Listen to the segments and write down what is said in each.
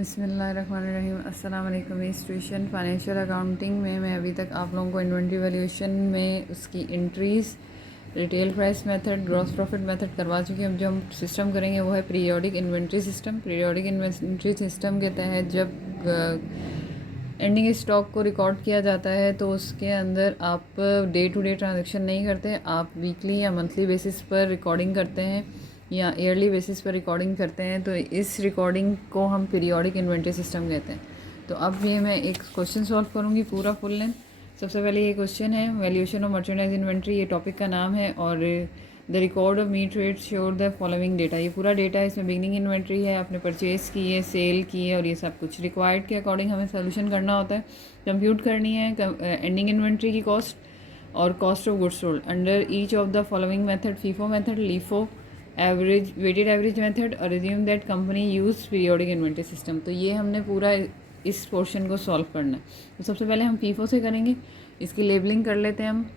बिस्मिल्लाहिर्रहमानिर्रहीम। अस्सलाम वालेकुम। इस ट्यूशन फाइनेंशियल अकाउंटिंग में मैं अभी तक आप लोगों को इन्वेंट्री वैल्यूएशन में उसकी entries, retail price method, gross profit method करवा चुकी हूँ। अब जो हम सिस्टम करेंगे वो है periodic inventory system. Periodic inventory system के तहत जब एंडिंग स्टॉक को रिकॉर्ड किया जाता है तो उसके अंदर आप डे टू डे ट्रांजेक्शन नहीं करते, आप वीकली या मंथली बेसिस पर रिकॉर्डिंग करते हैं या ईयरली बेसिस पर रिकॉर्डिंग करते हैं। तो इस रिकॉर्डिंग को हम पीरियोडिक इन्वेंट्री सिस्टम कहते हैं। तो अब ये मैं एक क्वेश्चन सॉल्व करूँगी पूरा फुल लेंथ। सबसे पहले ये क्वेश्चन है, वैल्यूएशन ऑफ मर्चेंडाइज इन्वेंट्री, ये टॉपिक का नाम है। और the record of meat rate sure the following data, ये पूरा डेटा है। इसमें बिगनिंग इन्वेंट्री है, आपने परचेज़ की है, सेल की है और ये सब कुछ रिक्वायर्ड के अकॉर्डिंग हमें सोल्यूशन करना होता है। कंप्यूट करनी है एंडिंग इन्वेंट्री की कॉस्ट और cost of goods sold under each of the following method: FIFO method, LIFO, average, weighted average method और resume that company use periodic inventory system. तो ये हमने पूरा इस पोर्शन को सॉल्व करना है। तो सबसे पहले हम फीफो से करेंगे, इसकी लेबलिंग कर लेते हैं हम।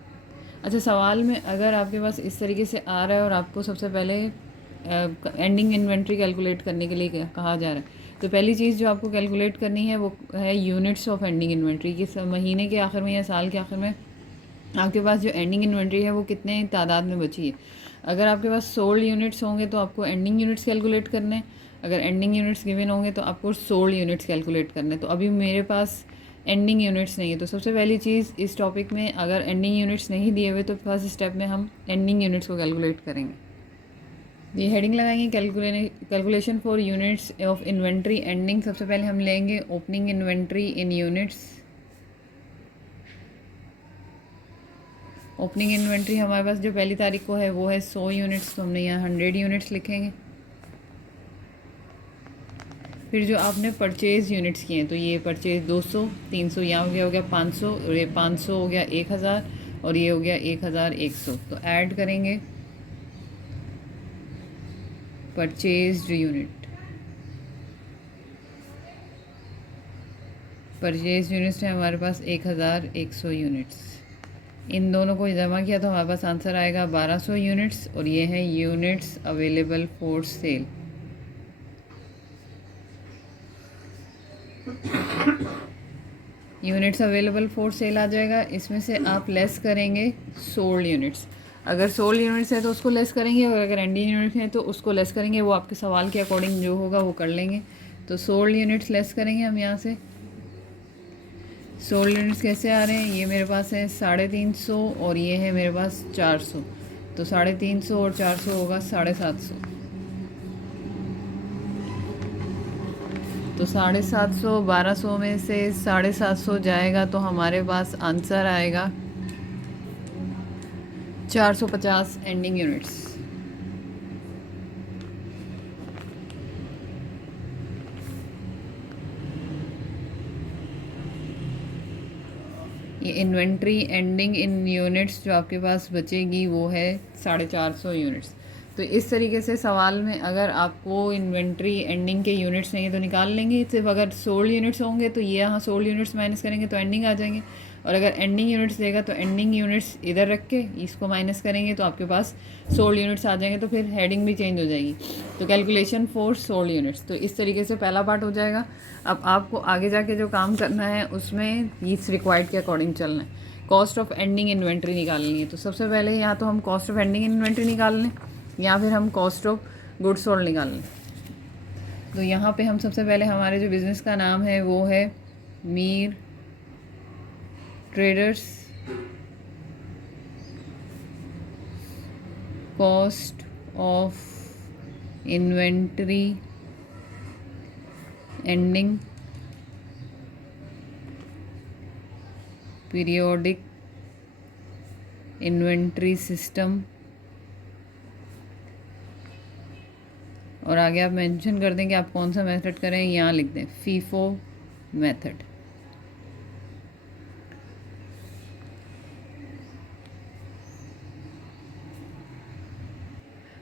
अच्छा, सवाल में अगर आपके पास इस तरीके से आ रहा है और आपको सबसे पहले एंडिंग इन्वेंट्री कैलकुलेट करने के लिए कहा जा रहा है, तो पहली चीज़ जो आपको कैलकुलेट करनी है वो है यूनिट्स ऑफ एंडिंग इन्वेंट्री। कि महीने के आखिर में या साल के आखिर में आपके पास जो एंडिंग इन्वेंट्री है वो कितने तादाद में बची है। अगर आपके पास सोल्ड यूनिट्स होंगे तो आपको एंडिंग यूनिट्स कैलकुलेट करने हैं, अगर एंडिंग यूनिट्स गिवन होंगे तो आपको सोल्ड यूनिट्स कैलकुलेट करने हैं। तो अभी मेरे पास एंडिंग यूनिट्स नहीं है, तो सबसे पहली चीज़ इस टॉपिक में अगर एंडिंग यूनिट्स नहीं दिए हुए तो फर्स्ट स्टेप में हम एंडिंग यूनिट्स को कैलकुलेट करेंगे। ये हेडिंग लगाएंगे, calculation for units of inventory ending. सबसे पहले हम लेंगे ओपनिंग इन्वेंट्री इन यूनिट्स। ओपनिंग इन्वेंट्री हमारे पास जो पहली तारीख को है वो है 100 यूनिट्स, तो हमने यहाँ 100 यूनिट्स लिखेंगे। फिर जो आपने परचेज़ यूनिट्स किए हैं तो ये परचेज़ 200, 300, यहाँ हो गया 500 और ये 500 हो गया 1000 और ये हो गया 1100। तो ऐड करेंगे परचेज्ड यूनिट। परचेज यूनिट्स है हमारे पास 1100 यूनिट्स। इन दोनों को जमा किया तो हमारे पास आंसर आएगा 1200 यूनिट्स और ये है units available for sale. Units available for sale आ जाएगा। इसमें से आप लेस करेंगे सोल्ड यूनिट्स। अगर सोल्ड यूनिट्स है तो उसको लेस करेंगे और अगर एंडिंग यूनिट है तो उसको लेस करेंगे। वो आपके सवाल के अकॉर्डिंग जो होगा वो कर लेंगे। तो सोल्ड यूनिट्स लेस करेंगे हम यहाँ से। सोल्ड यूनिट्स कैसे आ रहे हैं, ये मेरे पास है 350 और ये है मेरे पास 400। तो 350 और 400 होगा 750। तो 750 1200 में से 750 जाएगा तो हमारे पास आंसर आएगा 450 एंडिंग यूनिट्स। ये इन्वेंट्री एंडिंग इन यूनिट्स जो आपके पास बचेगी वो है 450 यूनिट्स। तो इस तरीके से सवाल में अगर आपको इन्वेंट्री एंडिंग के यूनिट्स नहीं है तो निकाल लेंगे। सिर्फ अगर सोल्ड यूनिट्स होंगे तो ये यहाँ सोल्ड यूनिट्स माइनस करेंगे तो एंडिंग आ जाएंगे, और अगर एंडिंग यूनिट्स देगा तो एंडिंग यूनिट्स इधर रख के इसको माइनस करेंगे तो आपके पास सोल्ड यूनिट्स आ जाएंगे। तो फिर हेडिंग भी चेंज हो जाएगी। तो कैलकुलेशन फॉर सोल्ड यूनिट्स, तो इस तरीके से पहला पार्ट हो जाएगा। अब आपको आगे जाके जो काम करना है उसमें इस रिक्वायर्ड के अकॉर्डिंग चलना है। कॉस्ट ऑफ एंडिंग इन्वेंट्री निकालनी है। तो सबसे पहले या तो हम कॉस्ट ऑफ एंडिंग इन्वेंट्री निकाल लें या फिर हम कॉस्ट ऑफ गुड्स सोल्ड निकाल लें। तो यहाँ पे हम सबसे पहले हमारे जो बिज़नेस का नाम है वो है Mir traders. Cost of inventory ending periodic inventory system, और आगे आप मेंशन कर दें कि आप कौन सा मेथड करें। यहाँ लिख दें FIFO method.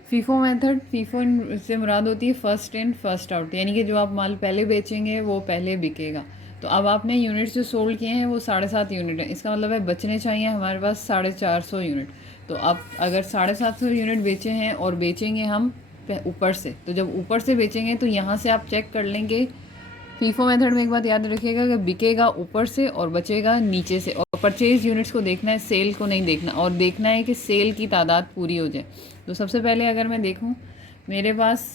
FIFO method, FIFO से मुराद होती है फर्स्ट इन फर्स्ट आउट, यानी कि जो आप माल पहले बेचेंगे वो पहले बिकेगा। तो अब आपने यूनिट्स जो सोल्ड किए हैं वो 7.5 यूनिट है, इसका मतलब है बचने चाहिए हमारे पास 450 यूनिट। तो आप अगर 750 यूनिट बेचे हैं और बेचेंगे हम ऊपर से, तो जब ऊपर से बेचेंगे तो यहाँ से आप चेक कर लेंगे फीफो मेथड में एक बात याद रखिएगा कि बिकेगा ऊपर से और बचेगा नीचे से, और परचेज यूनिट्स को देखना है, सेल को नहीं देखना, और देखना है कि सेल की तादाद पूरी हो जाए। तो सबसे पहले अगर मैं देखूं, मेरे पास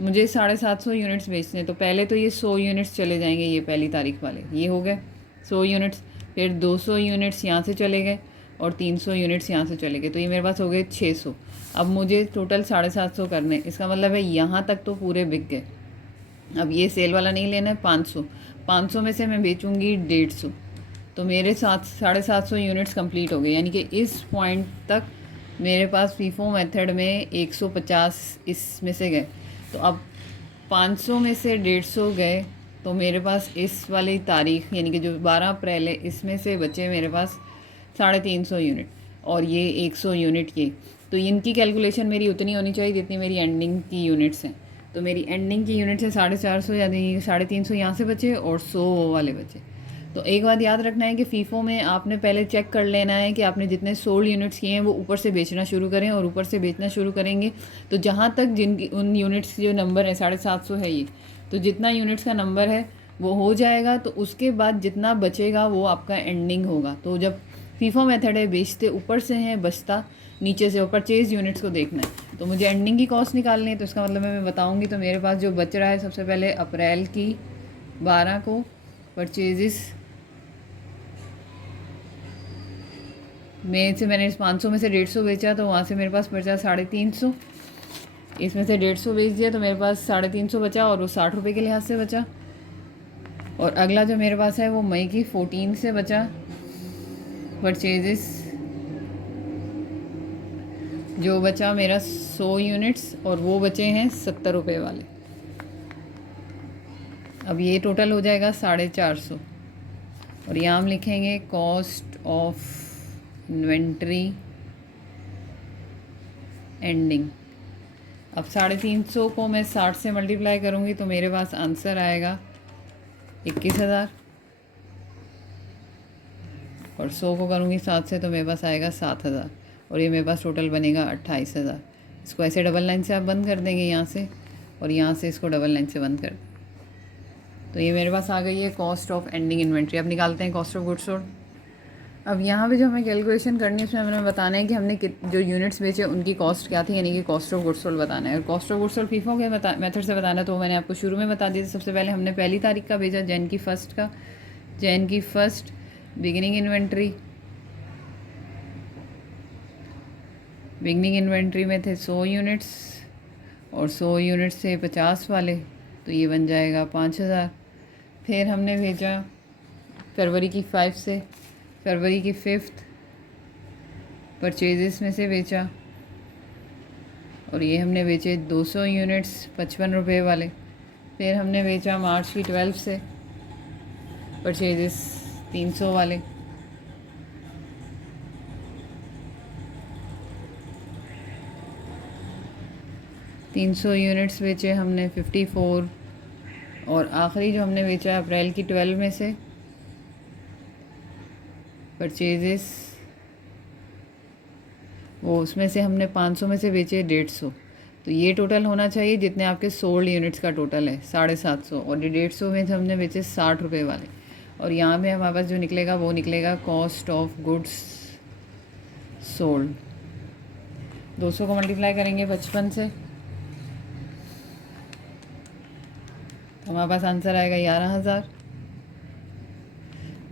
मुझे 750 यूनिट्स बेचने, तो पहले तो ये 100 यूनिट्स चले जाएंगे, ये पहली तारीख वाले ये हो गए 100 यूनिट्स, फिर 200 यूनिट्स यहाँ से चले गए और 300 यूनिट्स यहाँ से चले गए, तो ये मेरे पास हो गए 600। अब मुझे टोटल 750 करने, इसका मतलब है यहाँ तक तो पूरे बिक गए। अब ये सेल वाला नहीं लेना है, 500 में से मैं बेचूंगी 150, तो मेरे 750 यूनिट्स कंप्लीट हो गए, यानी कि इस पॉइंट तक मेरे पास फीफो मेथड में 150 इसमें से गए। तो अब 500 में से 150 गए, तो मेरे पास इस वाली तारीख यानी कि जो 12 अप्रैल है, इसमें से बचे मेरे पास 350 यूनिट, और ये 100 यूनिट ये। तो इनकी कैलकुलेशन मेरी उतनी होनी चाहिए जितनी मेरी एंडिंग की यूनिट्स हैं। तो मेरी एंडिंग की यूनिट्स है 450, यानी 350 यहाँ से बचे और 100 वाले बचे। तो एक बात याद रखना है कि फीफो में आपने पहले चेक कर लेना है कि आपने जितने सोल्ड यूनिट्स किए हैं वो ऊपर से बेचना शुरू करें, और ऊपर से बेचना शुरू करेंगे तो जहाँ तक जिनकी उन यूनिट्स जो नंबर है 750 है ये, तो जितना यूनिट्स का नंबर है वो हो जाएगा, तो उसके बाद जितना बचेगा वो आपका एंडिंग होगा। तो जब फीफो मेथड है बेचते ऊपर से हैं, बचता नीचे से, और परचेज यूनिट्स को देखना है, तो मुझे एंडिंग की कॉस्ट निकालनी है। तो इसका मतलब मैं बताऊँगी, तो मेरे पास जो बच रहा है सबसे पहले अप्रैल की 12 को परचेज़ में से मैंने 500 में से 150 बेचा, तो वहाँ से मेरे पास बचा 350, इसमें से 150 बेच दिया तो मेरे पास 350 बचा, और वो 60 रुपये के लिहाज से बचा। और अगला जो मेरे पास है वो मई की 14 से बचा परचेजेस, जो बचा मेरा 100 यूनिट्स, और वो बचे हैं 70 रुपये वाले। अब ये टोटल हो जाएगा 450, और यहाँ हम लिखेंगे कॉस्ट ऑफ इन्वेंट्री एंडिंग। अब 350 को मैं 60 से मल्टीप्लाई करूँगी तो मेरे पास आंसर आएगा 21,000, और 100 को करूँगी 7 से तो मेरे पास आएगा 7,000, और ये मेरे पास टोटल बनेगा 28,000। इसको ऐसे डबल लाइन से आप बंद कर देंगे यहाँ से, और यहाँ से इसको डबल लाइन से बंद कर देंगे, तो ये मेरे पास आ गई है कॉस्ट ऑफ एंडिंग इन्वेंट्री। अब निकालते हैं कॉस्ट ऑफ गुड्स सोल्ड। अब यहाँ पे जो हमें कैलकुलेशन करनी है उसमें हमें बताना है कि हमने जो यूनिट्स बेचे उनकी कॉस्ट क्या थी, यानी कि कॉस्ट ऑफ गुड्स सोल्ड बताना है। और cost of goods sold FIFO के मेथड से बताना है, तो मैंने आपको शुरू में बता दिया था। सबसे पहले हमने पहली तारीख का बेचा, जैन की फर्स्ट का, जैन की first beginning inventory, beginning inventory में थे 100 यूनिट्स, और 100 यूनिट्स थे 50 वाले, तो ये बन जाएगा 5,000। फिर हमने भेजा फरवरी की 5 से, फरवरी की 5th परचेजेस में से बेचा, और ये हमने बेचे 200 यूनिट्स 55 रुपये वाले। फिर हमने बेचा मार्च की 12 से परचेजेस 300 वाले, यूनिट्स बेचे हमने 54, और आखिरी जो हमने बेचा अप्रैल की 12 में से परचेजेस, वो उसमें से हमने 500 में से बेचे 150। तो ये टोटल होना चाहिए जितने आपके सोल्ड यूनिट्स का टोटल है 750, और 150 में से हमने बेचे 60 रुपये वाले। और यहाँ पे हमारे पास जो निकलेगा वो निकलेगा कॉस्ट ऑफ गुड्स सोल्ड। 200 को मल्टीप्लाई करेंगे 55 से, तो हमारे पास आंसर आएगा 11,000।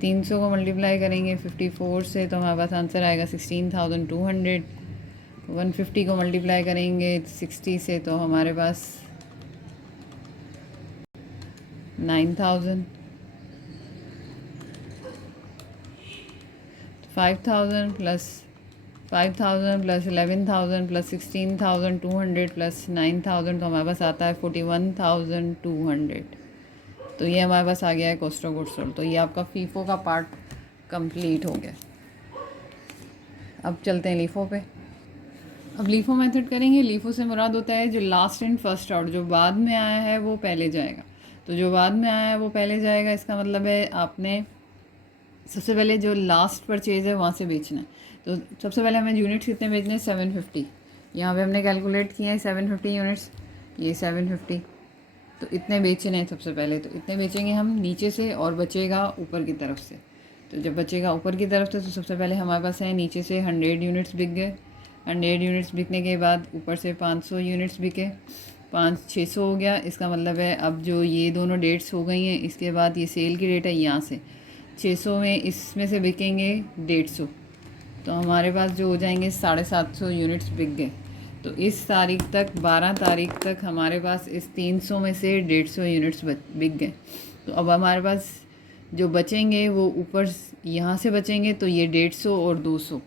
300 को मल्टीप्लाई करेंगे 54 से, तो हमारे पास आंसर आएगा 16,200। 150 को मल्टीप्लाई करेंगे 60 से, तो हमारे पास 9,000। 5,000 प्लस 11,000 प्लस 16,200 प्लस 9,000, तो हमारे पास आता है 41,200। तो ये हमारे पास आ गया है कॉस्ट ऑफ गुड्स सोल्ड। तो ये आपका फीफो का पार्ट कंप्लीट हो गया। अब चलते हैं लीफो पे। अब लीफो मेथड करेंगे। लीफो से मुराद होता है जो लास्ट इन फर्स्ट आउट, जो बाद में आया है वो पहले जाएगा। तो जो बाद में आया है वो पहले जाएगा, इसका मतलब है आपने सबसे पहले जो लास्ट परचेज़ है वहाँ से बेचना है। तो सबसे पहले हमें यूनिट्स कितने बेचने हैं 750। यहाँ पे हमने कैलकुलेट किए हैं 750 यूनिट्स, ये 750 तो इतने बेचने हैं सबसे पहले, तो इतने बेचेंगे हम नीचे से और बचेगा ऊपर की तरफ से। तो जब बचेगा ऊपर की तरफ से तो सबसे पहले हमारे पास है नीचे से 100 यूनिट्स बिक गए। 100 यूनिट्स बिकने के बाद ऊपर से 500 यूनिट्स बिके, 600 हो गया। इसका मतलब है अब जो ये दोनों डेट्स हो गई हैं, इसके बाद ये सेल की डेट है यहाँ से 600 में, इसमें से बिकेंगे 150, तो हमारे पास जो हो जाएंगे 750 यूनिट्स बिक गए। तो इस तारीख तक 12 तारीख तक हमारे पास इस 300 में से 150 यूनिट्स बिक गए। तो अब हमारे पास जो बचेंगे वो ऊपर यहाँ से बचेंगे, तो ये 150 और 200,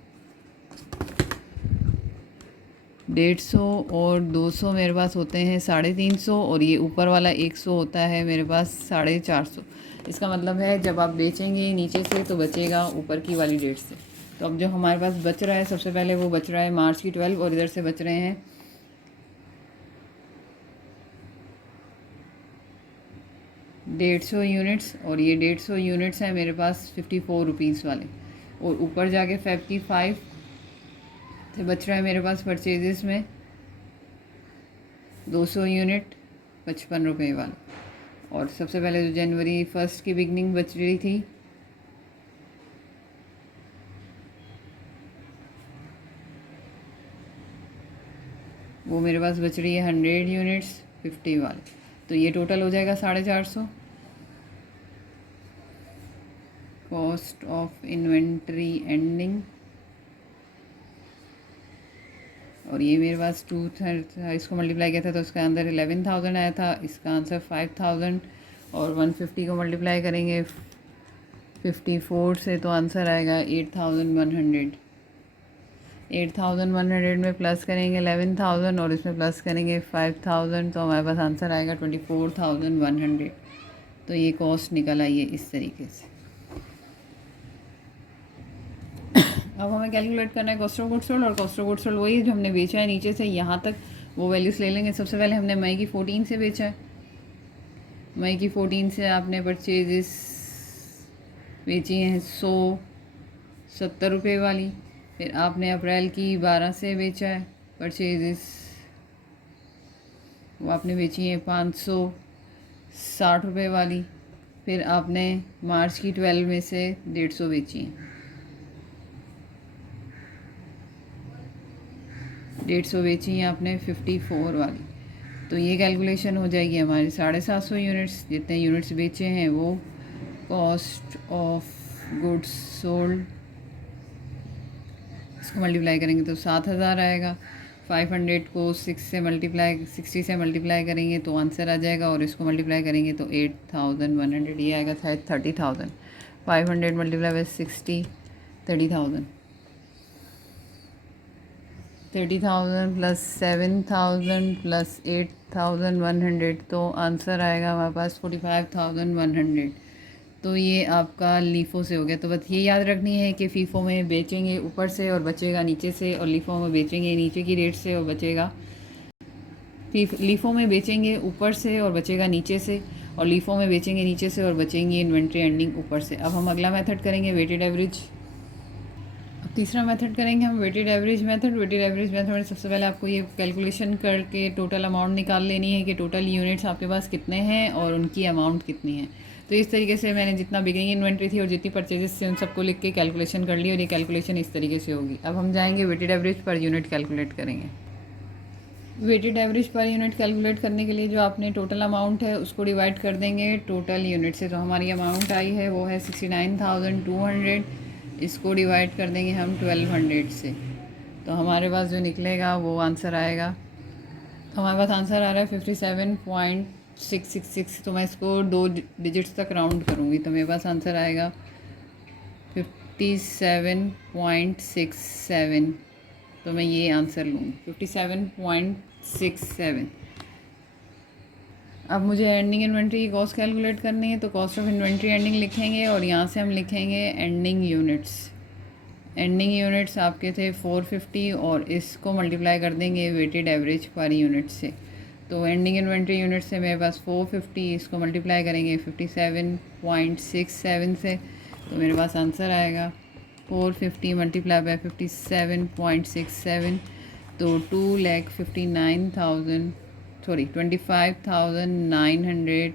150 और 200 मेरे पास होते हैं 350, और ये ऊपर वाला 100 होता है मेरे पास 450। इसका मतलब है जब आप बेचेंगे नीचे से तो बचेगा ऊपर की वाली डेट से। तो अब जो हमारे पास बच रहा है सबसे पहले वो बच रहा है मार्च की 12, और इधर से बच रहे हैं 150 यूनिट्स, और ये 150 यूनिट्स हैं मेरे पास 54 रुपीज़ वाले। और ऊपर जाके 55 से बच रहा है मेरे पास परचेजेस में 200 यूनिट 55 रुपये वाला। और सबसे पहले जो जनवरी 1 की बिगनिंग बच रही थी वो मेरे पास बच रही है 100 यूनिट्स 50 वाले। तो ये टोटल हो जाएगा 450। कॉस्ट ऑफ इन्वेंट्री एंडिंग, और ये मेरे पास 2 था, इसको मल्टीप्लाई किया था तो उसका अंदर 11,000 आया था, इसका आंसर 5,000। और 150 को मल्टीप्लाई करेंगे 54 से तो आंसर आएगा 8,100। 8,100 में प्लस करेंगे 11,000 और इसमें प्लस करेंगे 5,000, तो हमारे पास आंसर आएगा 24,100। तो ये कॉस्ट निकल आई है इस तरीके से। अब हमें कैलकुलेट करना है कॉस्ट ऑफ गुड्स सोल्ड, और कॉस्ट ऑफ गुड्स सोल्ड वही जो हमने बेचा है नीचे से यहाँ तक वो वैल्यूज़ ले लेंगे। सबसे पहले हमने मई की 14 से बेचा है, मई की 14 से आपने परचेजेस बेची हैं 170 रुपये वाली। फिर आपने अप्रैल की 12 से बेचा है परचेजेस, वो आपने बेची हैं 560 रुपये वाली। फिर आपने मार्च की 12 में से 150 बेची हैं, 150 बेची हैं आपने 54 वाली। तो ये कैलकुलेशन हो जाएगी हमारी 750 यूनिट्स, जितने यूनिट्स बेचे हैं वो कॉस्ट ऑफ गुड्स सोल्ड, इसको मल्टीप्लाई करेंगे तो 7,000 आएगा। 500 को 60 से मल्टीप्लाई करेंगे तो आंसर आ जाएगा, और इसको मल्टीप्लाई करेंगे तो 8,100 ये आएगा, 30,000। 500 मल्टीप्लाई बाय 60 30,000, 30,000 प्लस 7,000 प्लस 8,100, तो आंसर आएगा हमारे पास 45,100। तो ये आपका लीफ़ो से हो गया। तो बस ये याद रखनी है कि फ़ीफ़ो में बेचेंगे ऊपर से और बचेगा नीचे से, और लीफ़ो में बेचेंगे नीचे की रेट से और बचेगा, लीफ़ो में बेचेंगे ऊपर से और बचेगा नीचे से, और लीफ़ो में बेचेंगे नीचे से और बचेंगे इन्वेंट्री एंडिंग ऊपर से। अब हम अगला मेथड करेंगे वेटेड एवरेज। अब तीसरा मेथड करेंगे हम weighted average method. Weighted average method में सबसे पहले आपको ये कैलकुलेशन करके टोटल अमाउंट निकाल लेनी है कि टोटल यूनिट्स आपके पास कितने हैं और उनकी अमाउंट कितनी है। तो इस तरीके से मैंने जितना बिगिनिंग इन्वेंट्री थी और जितनी परचेजेस थी उन सबको लिख के कैलकुलेशन कर ली, और ये कैलकुलेशन इस तरीके से होगी। अब हम जाएंगे वेटेड एवरेज पर यूनिट कैलकुलेट करेंगे। वेटेड एवरेज पर यूनिट कैलकुलेट करने के लिए जो आपने टोटल अमाउंट है उसको डिवाइड कर देंगे टोटल यूनिट से। तो हमारी अमाउंट आई है वो है 69,200, इसको डिवाइड कर देंगे हम 1200 से, तो हमारे पास जो निकलेगा वो आंसर आएगा। तो हमारे पास आंसर आ रहा है 57.666। तो मैं इसको 2 डिजिट्स तक राउंड करूँगी तो मेरे पास आंसर आएगा 57.67। तो मैं ये आंसर लूँगी 57.67। अब मुझे एंडिंग इन्वेंट्री की कॉस्ट कैलकुलेट करनी है, तो कॉस्ट ऑफ इन्वेंट्री एंडिंग लिखेंगे और यहाँ से हम लिखेंगे एंडिंग यूनिट्स। एंडिंग यूनिट्स आपके थे 450 और इसको मल्टीप्लाई कर देंगे वेटेड एवरेज पर यूनिट से। तो एंडिंग इन्वेंट्री यूनिट से मेरे पास 450, इसको मल्टीप्लाई करेंगे 57.67 से, तो मेरे पास आंसर आएगा 450 मल्टीप्लाई बाय 57.67, तो 2,59,000 सॉरी 25,900,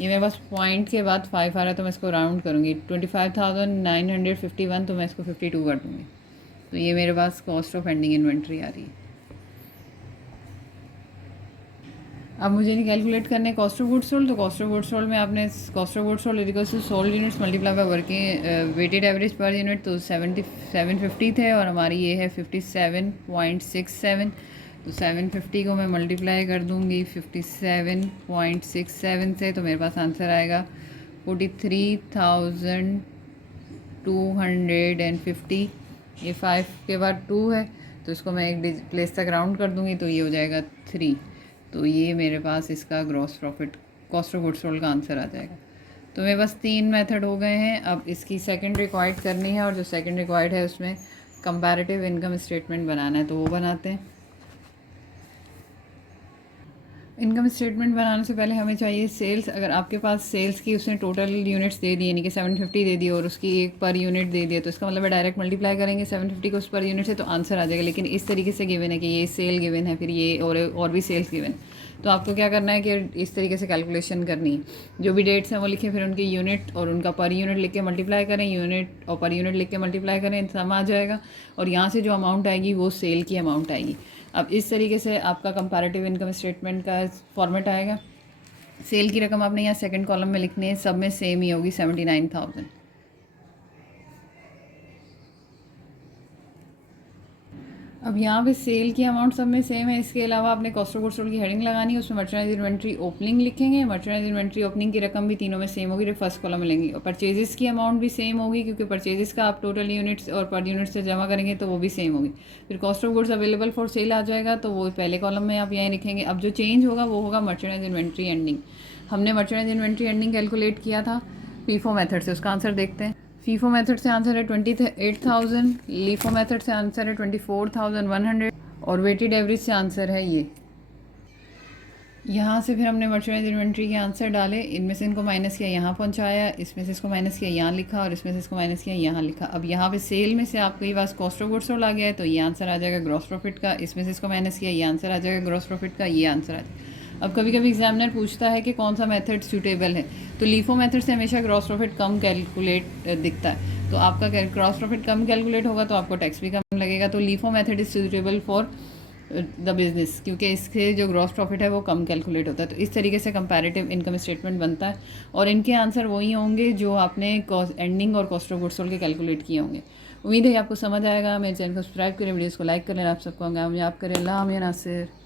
ये मेरे पास पॉइंट के बाद 5 आ रहा है तो मैं इसको राउंड करूँगी, 25,951 तो मैं इसको 52 कर दूँगी। तो ये मेरे पास कॉस्ट ऑफ एंडिंग इन्वेंट्री आ रही है। अब मुझे नहीं कैलकुलेट करने कॉस्ट ऑफ गुड्स सोल्ड, तो कॉस्ट ऑफ गुड्स सोल्ड में आपने cost of goods sold equals to sold units multiply by working weighted average पर यूनिट, तो 750 थे और हमारी ये है 57.67। तो 750 को मैं मल्टीप्लाई कर दूँगी 57.67 से, तो मेरे पास आंसर आएगा 43,250। ये 5 के बाद 2 है तो इसको मैं एक प्लेस तक राउंड कर दूँगी तो ये हो जाएगा 3। तो ये मेरे पास इसका gross profit cost of goods sold का आंसर आ जाएगा। तो मेरे पास 3 मेथड हो गए हैं। अब इसकी सेकंड रिक्वायर्ड करनी है और जो सेकंड रिक्वायर्ड है उसमें कंपैरेटिव इनकम स्टेटमेंट बनाना है, तो वो बनाते हैं। इनकम स्टेटमेंट बनाने से पहले हमें चाहिए सेल्स। अगर आपके पास सेल्स की उसने टोटल यूनिट्स दे दी, यानी कि 750 दे दी और उसकी एक पर यूनिट दे दिया, तो इसका मतलब है डायरेक्ट मल्टीप्लाई करेंगे 750 को उस पर यूनिट से तो आंसर आ जाएगा। लेकिन इस तरीके से गिवन है कि ये सेल गिवन है, फिर ये और भी सेल्स गिवन, तो आपको क्या करना है कि इस तरीके से कैलकुलेशन करनी है। जो भी डेट्स हैं वो लिखें, फिर उनकी यूनिट और उनका पर यूनिट लिख के मल्टीप्लाई करें, यूनिट और पर यूनिट लिख के मल्टीप्लाई करें, सम आ जाएगा और यहाँ से जो अमाउंट आएगी वो सेल की अमाउंट आएगी। अब इस तरीके से आपका कंपैरेटिव इनकम स्टेटमेंट का फॉर्मेट आएगा। सेल की रकम आपने यहाँ सेकंड कॉलम में लिखनी है, सब में सेम ही होगी 79,000। अब यहाँ पे सेल की अमाउंट सब में सेम है। इसके अलावा आपने कॉस्ट ऑफ गुड्स सोल्ड की हेडिंग लगानी है, उसमें मर्चेंडाइज इन्वेंट्री ओपनिंग लिखेंगे। मर्चेंडाइज इन्वेंट्री ओपनिंग की रकम भी तीनों में सेम होगी, जो फर्स्ट कॉलम में लेंगे। और परचेजेस की अमाउंट भी सेम होगी, क्योंकि परचेजेस का आप टोटल यूनिट्स और पर यूनिट से जमा करेंगे तो वो भी सेम होगी। फिर cost of goods available for sale आ जाएगा, तो वो पहले कॉलम में आप यहीं लिखेंगे। अब जो चेंज होगा वो होगा मर्चेंडाइज इन्वेंट्री एंडिंग। हमने मर्चेंडाइज इन्वेंट्री एंडिंग कैलकुलेट किया था फीफो मेथड से, उसका आंसर देखते हैं। फीफो मेथड से आंसर है 28,000, लीफो मेथड से आंसर है 24,100 और वेटेड एवरेज से आंसर है ये। यहाँ से फिर हमने मर्चेंडाइज इन्वेंट्री के आंसर डाले, इनमें से इनको माइनस किया, यहाँ पहुँचाया, इसमें से इसको माइनस किया, यहाँ लिखा, और इसमें से इसको माइनस किया, यहाँ लिखा। अब यहाँ पे सेल में से आपके पास कॉस्ट ऑफ गुड्स सोल्ड आ गया है, तो ये आंसर आ जाएगा ग्रॉस प्रॉफिट का। इसमें से इसको माइनस किया, ये आंसर आ जाएगा ग्रॉस प्रॉफिट का, ये आंसर आ जाएगा। अब कभी कभी एग्जामिनर पूछता है कि कौन सा मेथड सूटेबल है, तो लीफो मेथड से हमेशा ग्रॉस प्रॉफिट कम कैलकुलेट दिखता है। तो आपका ग्रॉस प्रॉफिट कम कैलकुलेट होगा तो आपको टैक्स भी कम लगेगा। तो LIFO method is suitable for the business, क्योंकि इसके जो ग्रॉस प्रॉफिट है वो कम कैलकुलेट होता है। तो इस तरीके से कंपैरेटिव इनकम स्टेटमेंट बनता है और इनके आंसर वही होंगे जो आपने एंडिंग और कॉस्ट ऑफ गुड्स सोल्ड के कैलकुलेट किए होंगे। उम्मीद है कि आपको समझ आएगा। मेरे चैनल को सब्सक्राइब करें, वीडियोज़ को लाइक करें, आप सबको कामयाब करें। अल्लाह नासिर।